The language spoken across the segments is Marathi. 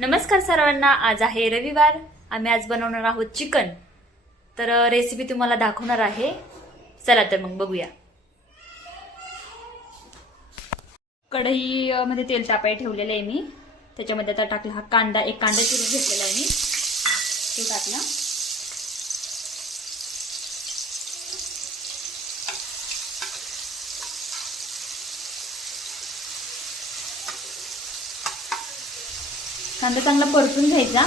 नमस्कार सर्वांना. आज आहे रविवार. आम्ही आज बनवणार आहोत चिकन. तर रेसिपी तुम्हाला दाखवणार आहे. चला तर मग बघूया. कढई मध्ये तेल तापाय ठेवलेलं आहे मी. त्याच्यामध्ये आता टाकला हा कांदा. एक कांदा चिरून घेतलेला आहे मी. तो टाकला. कांदा चांगला परतून घ्यायचा.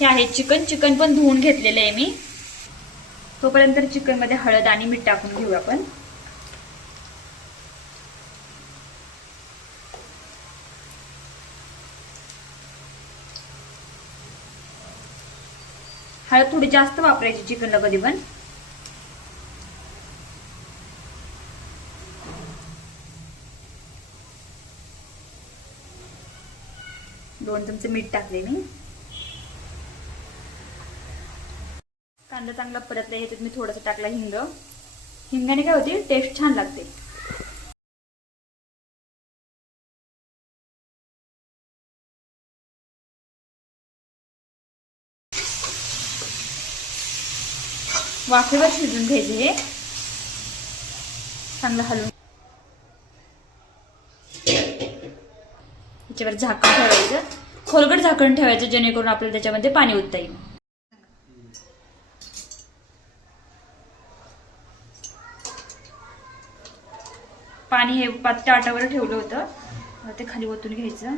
हे आहे चिकन. चिकन पण धुवून घेतलेलं आहे मी. तोपर्यंत चिकन मध्ये हळद आणि मीठ टाकून घेऊ आपण. हळद थोडी जास्त वापरायची चिकनला कधी पण. दोन चमचे मीठ टाकले मी. कांदा चांगला परतला. ह्याच्यात मी थोडंसं टाकला हिंग. हिंगाने काय होते, टेस्ट छान लागते. वाफेवर शिजून घ्यायचे हे. चांगलं हलवून त्याच्यावर झाकण ठेवायचं. खोलगट झाकण ठेवायचं जेणेकरून आपल्याला त्याच्यामध्ये पाणी ओतता येईल. पाणी हे पातळ आटावर ठेवलं होतं. ते खाली ओतून घ्यायचं.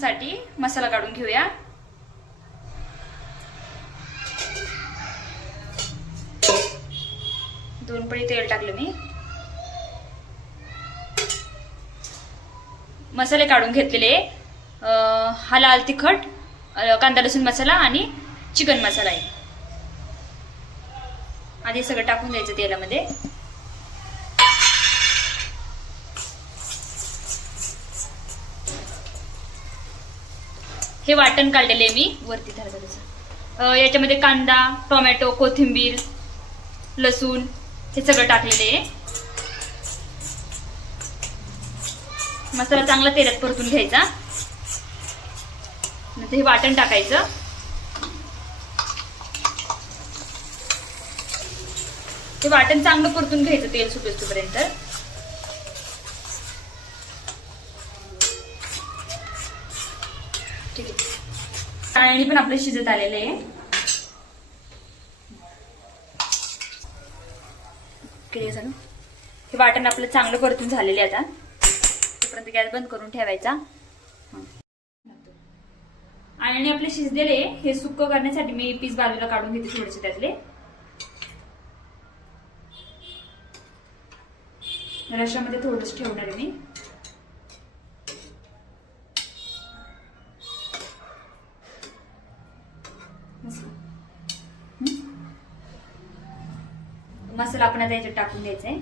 साठी मसाला काढून घेऊया. दोन पळी तेल टाकलं मी. मसाले काढून घेतलेले. हा लाल तिखट, कांदा लसूण मसाला आणि चिकन मसाला आहे. आधी सगळं टाकून द्यायचं तेलामध्ये. हे वाटण काढलेले मी वरती धरायचं. याच्यामध्ये कांदा, टोमॅटो, कोथिंबीर, लसूण हे सगळं टाकलेले आहे. मसाला चांगला तेलात परतून घ्यायचा. नंतर हे वाटण टाकायचं. हे वाटण चांगलं परतून घ्यायचं तेल सुटेपर्यंत. ठीक आहे. आणि पण आपले शिजत आलेले आहे. हे वाटण आपलं चांगलं परतून झालेले. आता तोपर्यंत गॅस बंद करून ठेवायचा. आणि आपले शिजलेले हे सुक्क करण्यासाठी मी पीस बाजूला काढून घेते थोडेसे त्यातले. रश्यामध्ये थोडंच ठेवणार आहे मी. मसाला आपण आता याच्यात टाकून द्यायचा आहे.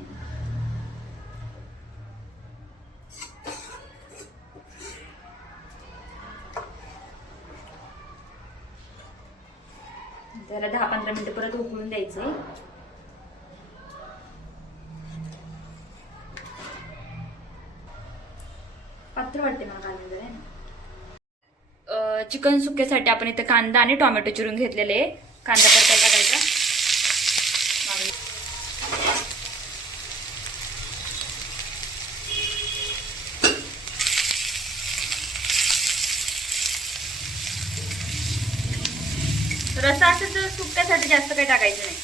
त्याला 10-15 मिनिटं परत उकळून द्यायचं. पात्र वाटते मला कांदा आहे ना. चिकन सुक्यासाठी आपण इथे कांदा आणि टोमॅटो चिरून घेतलेले आहे. कांदा परतायला टाकायचा. रस्सा असेल तर सुक्यासाठी जास्त काही टाकायचं नाही.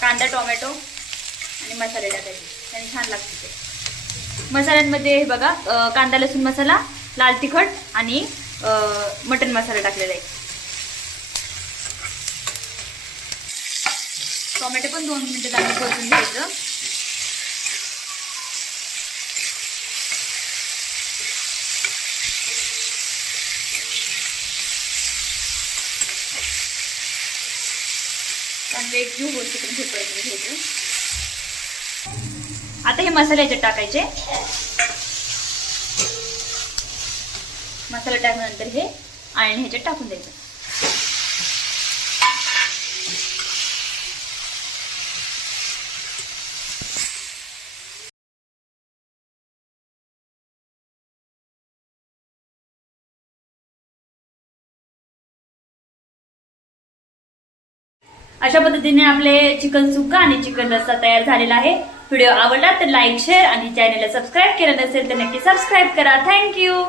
कांदा, टोमॅटो आणि मसाले टाकायचे. त्याने छान लागते ते. मसाल्यांमध्ये हे बघा, कांदा लसूण मसाला, लाल तिखट आणि मटन मसाला टाकलेला आहे. टोमॅटो पण 2 मिनिटं चांगलं परतून घ्यायचं. चांगलं एकजीव होईल तिकडून परतून घ्यायचं. आता हे मसाले याच्यात टाकायचे. मसाला टाकल्यानंतर हे आणि ह्याच्यात टाकून द्यायचं. अशा पद्धतीने आपले चिकन सुक्का आणि चिकन रस्सा तयार झालेला आहे. व्हिडिओ आवडला तर लाईक, शेअर आणि चॅनलला सबस्क्राईब केलं नसेल तर नक्की सबस्क्राईब करा. थँक्यू.